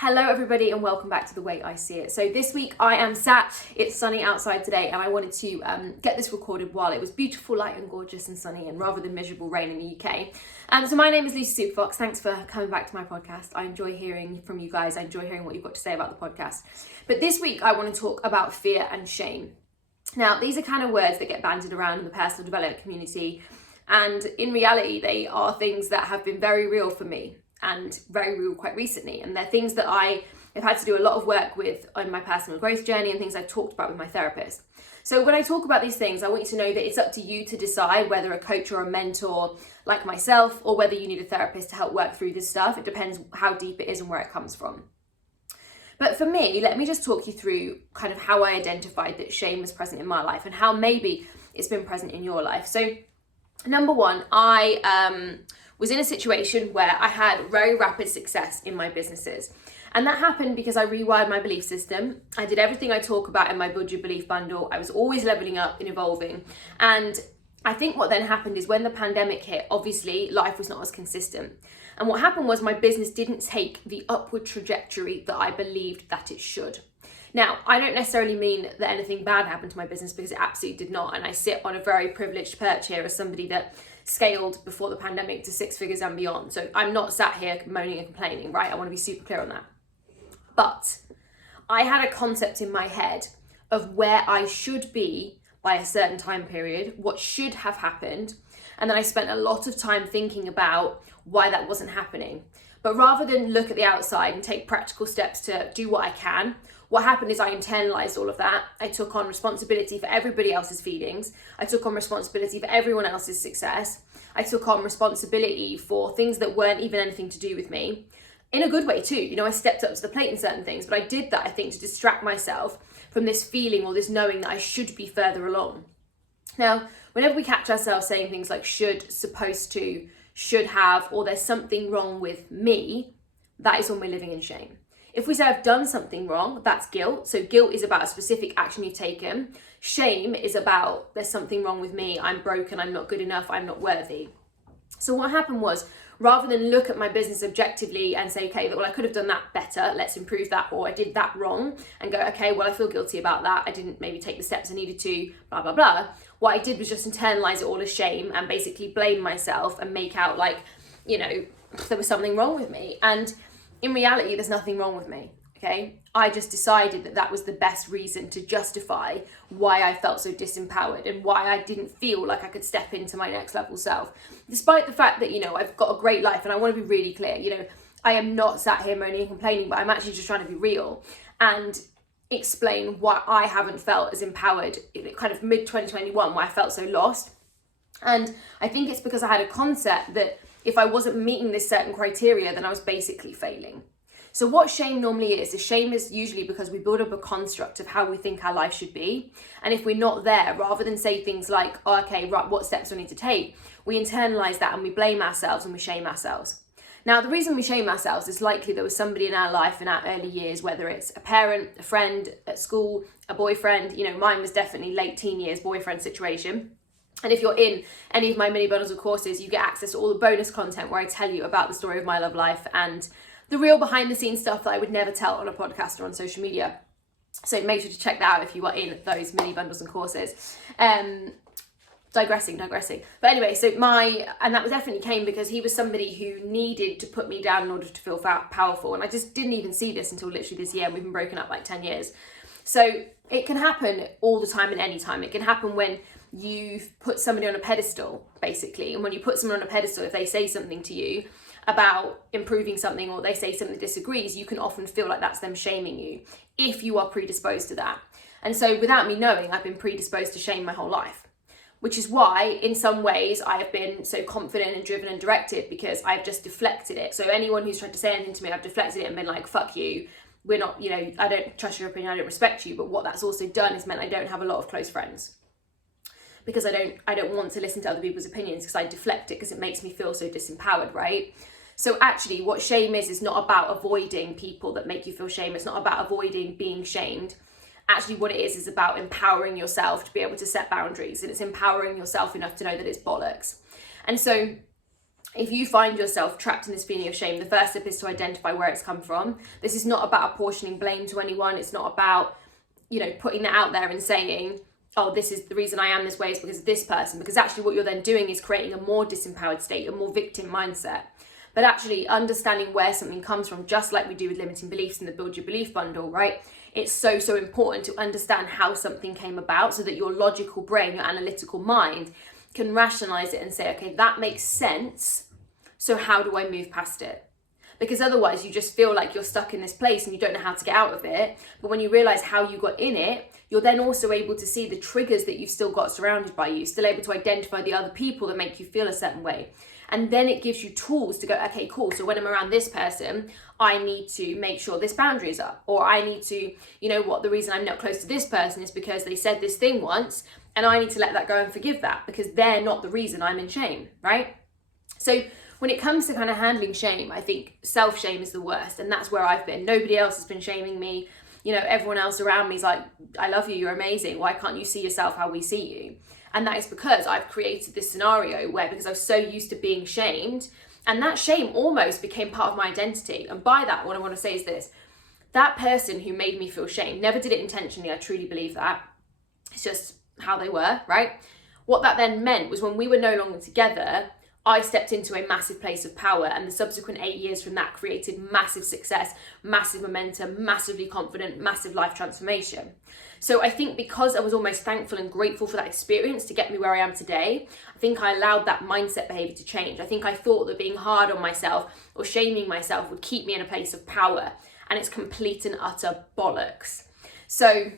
Hello everybody and welcome back to The Way I See It. So this week I am sat, it's sunny outside today, and I wanted to get this recorded while it was beautiful, light and gorgeous and sunny, and rather than miserable rain in the UK. So my name is Lucy Superfox. Thanks for coming back to my podcast. I enjoy hearing from you guys. I enjoy hearing what you've got to say about the podcast. But this week I want to talk about fear and shame. Now these are kind of words that get bandied around in the personal development community, and in reality they are things that have been very real for me. And very real quite recently, and they're things that I have had to do a lot of work with on my personal growth journey and things I've talked about with my therapist. So when I talk about these things, I want you to know that it's up to you to decide whether a coach or a mentor like myself, or whether you need a therapist to help work through this stuff. It depends how deep it is and where it comes from. But for me, let me just talk you through kind of how I identified that shame was present in my life and how maybe it's been present in your life. So number one, I was in a situation where I had very rapid success in my businesses. And that happened because I rewired my belief system. I did everything I talk about in my Build Your Belief bundle. I was always leveling up and evolving. And I think what then happened is when the pandemic hit, obviously life was not as consistent. And what happened was my business didn't take the upward trajectory that I believed that it should. Now, I don't necessarily mean that anything bad happened to my business, because it absolutely did not. And I sit on a very privileged perch here as somebody that scaled before the pandemic to 6 figures and beyond. So I'm not sat here moaning and complaining, right? I want to be super clear on that. But I had a concept in my head of where I should be by a certain time period, what should have happened. And then I spent a lot of time thinking about why that wasn't happening. But rather than look at the outside and take practical steps to do what I can, what happened is I internalized all of that. I took on responsibility for everybody else's feelings. I took on responsibility for everyone else's success. I took on responsibility for things that weren't even anything to do with me. In a good way too. You know, I stepped up to the plate in certain things, but I did that, I think, to distract myself from this feeling or this knowing that I should be further along. Now, whenever we catch ourselves saying things like should, supposed to, should have, or there's something wrong with me, that is when we're living in shame. If we say I've done something wrong, that's guilt. So guilt is about a specific action you've taken. Shame is about there's something wrong with me, I'm broken, I'm not good enough, I'm not worthy. So what happened was, rather than look at my business objectively and say, okay, well, I could have done that better, let's improve that, or I did that wrong, and go, okay, well, I feel guilty about that, I didn't maybe take the steps I needed to, blah, blah, blah. What I did was just internalize it all as shame and basically blame myself and make out like, you know, there was something wrong with me. And in reality, there's nothing wrong with me, okay? I just decided that that was the best reason to justify why I felt so disempowered and why I didn't feel like I could step into my next level self. Despite the fact that, you know, I've got a great life, and I want to be really clear, you know, I am not sat here moaning and complaining, but I'm actually just trying to be real and explain why I haven't felt as empowered in kind of mid-2021, why I felt so lost. And I think it's because I had a concept that if I wasn't meeting this certain criteria, then I was basically failing. So what shame normally is shame is usually because we build up a construct of how we think our life should be. And if we're not there, rather than say things like, oh, okay, right, what steps do I need to take? We internalize that and we blame ourselves and we shame ourselves. Now, the reason we shame ourselves is likely there was somebody in our life in our early years, whether it's a parent, a friend at school, a boyfriend. You know, mine was definitely late teen years boyfriend situation. And if you're in any of my mini bundles of courses, you get access to all the bonus content where I tell you about the story of my love life and the real behind the scenes stuff that I would never tell on a podcast or on social media. So make sure to check that out if you are in those mini bundles and courses. Digressing. But anyway, and that definitely came because he was somebody who needed to put me down in order to feel powerful. And I just didn't even see this until literally this year. And we've been broken up like 10 years. So it can happen all the time and any time. It can happen when you've put somebody on a pedestal, basically. And when you put someone on a pedestal, if they say something to you about improving something, or they say something that disagrees, you can often feel like that's them shaming you if you are predisposed to that. And so without me knowing, I've been predisposed to shame my whole life, which is why in some ways I have been so confident and driven and directed, because I've just deflected it. So anyone who's tried to say anything to me, I've deflected it and been like, fuck you. We're not, you know, I don't trust your opinion, I don't respect you. But what that's also done is meant I don't have a lot of close friends, because I don't want to listen to other people's opinions, because I deflect it because it makes me feel so disempowered, right? So actually what shame is not about avoiding people that make you feel shame. It's not about avoiding being shamed. Actually what it is about empowering yourself to be able to set boundaries, and it's empowering yourself enough to know that it's bollocks. And so if you find yourself trapped in this feeling of shame, the first step is to identify where it's come from. This is not about apportioning blame to anyone. It's not about, putting that out there and saying, oh, this is the reason I am this way is because of this person. Because actually what you're then doing is creating a more disempowered state, a more victim mindset. But actually understanding where something comes from, just like we do with limiting beliefs in the Build Your Belief bundle, right? It's so, so important to understand how something came about so that your logical brain, your analytical mind can rationalize it and say, okay, that makes sense. So how do I move past it? Because otherwise you just feel like you're stuck in this place and you don't know how to get out of it. But when you realize how you got in it, you're then also able to see the triggers that you've still got surrounded by you, still able to identify the other people that make you feel a certain way. And then it gives you tools to go, okay, cool. So when I'm around this person, I need to make sure this boundary is up. Or I need to, the reason I'm not close to this person is because they said this thing once and I need to let that go and forgive that because they're not the reason I'm in shame, right? So when it comes to kind of handling shame, I think self-shame is the worst. And that's where I've been. Nobody else has been shaming me. Everyone else around me is like, I love you, you're amazing. Why can't you see yourself how we see you? And that is because I've created this scenario where, because I was so used to being shamed, and that shame almost became part of my identity. And by that, what I want to say is this: that person who made me feel shame never did it intentionally. I truly believe that. It's just how they were, right? What that then meant was when we were no longer together, I stepped into a massive place of power, and the subsequent 8 years from that created massive success, massive momentum, massively confident, massive life transformation. So I think because I was almost thankful and grateful for that experience to get me where I am today, I think I allowed that mindset behavior to change. I think I thought that being hard on myself or shaming myself would keep me in a place of power, and it's complete and utter bollocks. So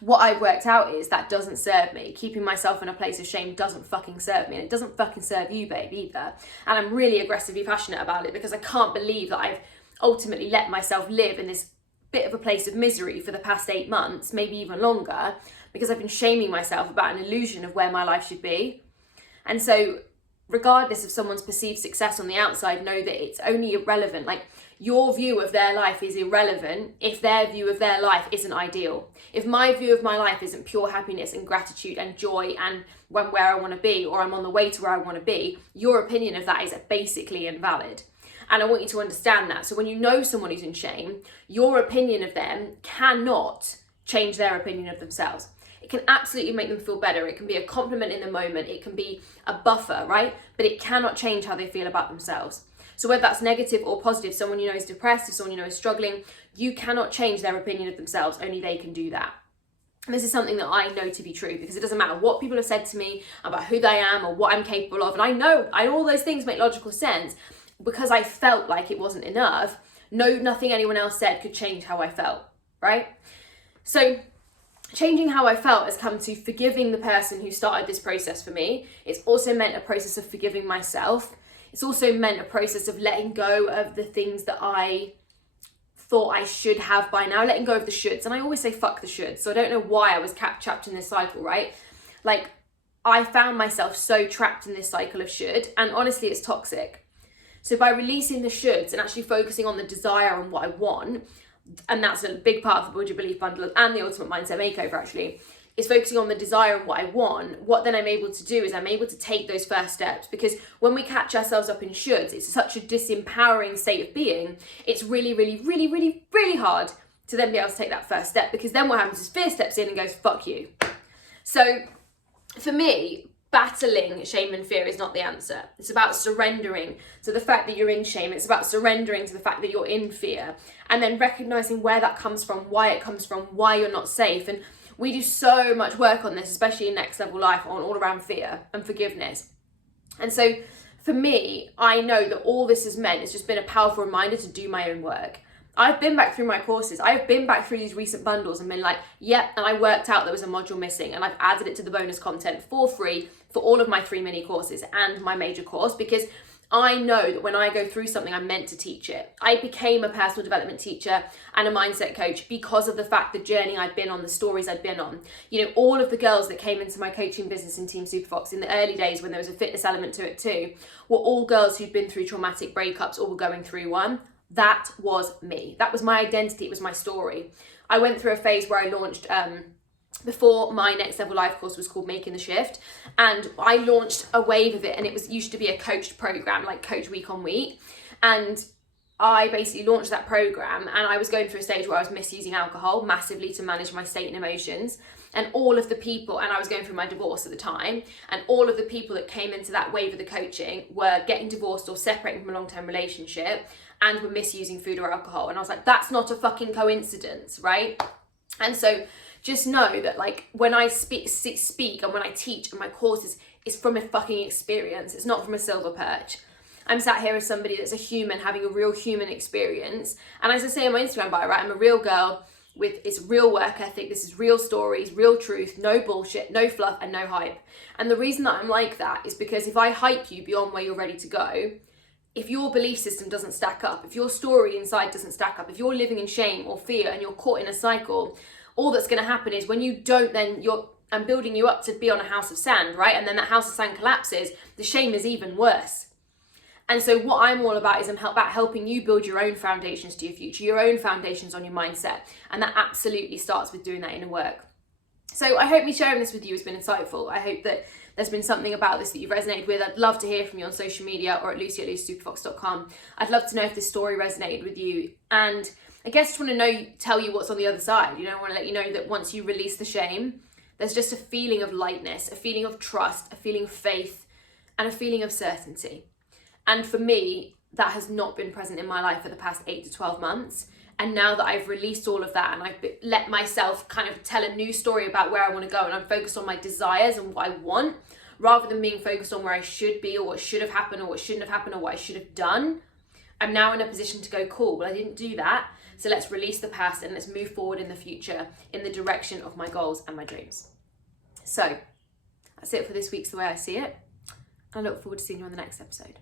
what I've worked out is that doesn't serve me. Keeping myself in a place of shame doesn't fucking serve me, and it doesn't fucking serve you, babe, either. And I'm really aggressively passionate about it because I can't believe that I've ultimately let myself live in this bit of a place of misery for the past 8 months, maybe even longer, because I've been shaming myself about an illusion of where my life should be. And so regardless of someone's perceived success on the outside, know that it's only irrelevant. Like, your view of their life is irrelevant if their view of their life isn't ideal. If my view of my life isn't pure happiness and gratitude and joy and where I want to be, or I'm on the way to where I want to be, your opinion of that is basically invalid. And I want you to understand that. So when you know someone who's in shame, your opinion of them cannot change their opinion of themselves. It can absolutely make them feel better. It can be a compliment in the moment. It can be a buffer, right? But it cannot change how they feel about themselves. So whether that's negative or positive, someone you know is depressed, if someone you know is struggling, you cannot change their opinion of themselves. Only they can do that. And this is something that I know to be true, because it doesn't matter what people have said to me about who they am or what I'm capable of. And I know all those things make logical sense because I felt like it wasn't enough. Nothing anyone else said could change how I felt, right? So changing how I felt has come to forgiving the person who started this process for me. It's also meant a process of forgiving myself. It's also meant a process of letting go of the things that I thought I should have by now, letting go of the shoulds. And I always say fuck the shoulds. So I don't know why I was trapped in this cycle, right? Like, I found myself so trapped in this cycle of should, and honestly, it's toxic. So by releasing the shoulds and actually focusing on the desire and what I want, and that's a big part of the Build Your Belief bundle and the Ultimate Mindset Makeover actually, is focusing on the desire and what I want. What then I'm able to do is I'm able to take those first steps, because when we catch ourselves up in shoulds, it's such a disempowering state of being. It's really, really, really, really, really hard to then be able to take that first step, because then what happens is fear steps in and goes, fuck you. So for me, battling shame and fear is not the answer. It's about surrendering to the fact that you're in shame. It's about surrendering to the fact that you're in fear, and then recognizing where that comes from, why it comes from, why you're not safe. And we do so much work on this, especially in Next Level Life, on all around fear and forgiveness. And so for me, I know that all this has meant, it's just been a powerful reminder to do my own work. I've been back through my courses. I've been back through these recent bundles and been like, yep, and I worked out there was a module missing, and I've added it to the bonus content for free for all of my 3 mini courses and my major course, because I know that when I go through something, I'm meant to teach it. I became a personal development teacher and a mindset coach because of the fact, the journey I'd been on, the stories I'd been on. You know, all of the girls that came into my coaching business in Team Superfox in the early days, when there was a fitness element to it too, were all girls who'd been through traumatic breakups or were going through one. That was me. That was my identity. It was my story. I went through a phase where I launched before my Next Level Life course was called Making the Shift, and I launched a wave of it, and it was used to be a coached program, like coach week on week, and I basically launched that program, and I was going through a stage where I was misusing alcohol massively to manage my state and emotions, and all of the people, and I was going through my divorce at the time, and all of the people that came into that wave of the coaching were getting divorced or separating from a long-term relationship and were misusing food or alcohol. And I was like, that's not a fucking coincidence, right? And so just know that, like, when I speak and when I teach in my courses, it's from a fucking experience. It's not from a silver perch. I'm sat here as somebody that's a human having a real human experience. And as I say in my Instagram bio, right, I'm a real girl with it's real work ethic. This is real stories, real truth, no bullshit, no fluff, and no hype. And the reason that I'm like that is because if I hype you beyond where you're ready to go, if your belief system doesn't stack up, if your story inside doesn't stack up, if you're living in shame or fear and you're caught in a cycle, all that's going to happen is when you don't, then I'm building you up to be on a house of sand, right? And then that house of sand collapses, the shame is even worse. And so what I'm all about is about helping you build your own foundations to your future, your own foundations on your mindset. And that absolutely starts with doing that inner work. So I hope me sharing this with you has been insightful. I hope that there's been something about this that you've resonated with. I'd love to hear from you on social media or at lucy@lucysuperfox.com. I'd love to know if this story resonated with you. And I guess I just want to tell you what's on the other side. You know, I want to let you know that once you release the shame, there's just a feeling of lightness, a feeling of trust, a feeling of faith, and a feeling of certainty. And for me, that has not been present in my life for the past 8 to 12 months. And now that I've released all of that and I've let myself kind of tell a new story about where I want to go, and I'm focused on my desires and what I want, rather than being focused on where I should be or what should have happened or what shouldn't have happened or what I should have done, I'm now in a position to go, cool, well, I didn't do that. So let's release the past and let's move forward in the future in the direction of my goals and my dreams. So that's it for this week's The Way I See It. I look forward to seeing you on the next episode.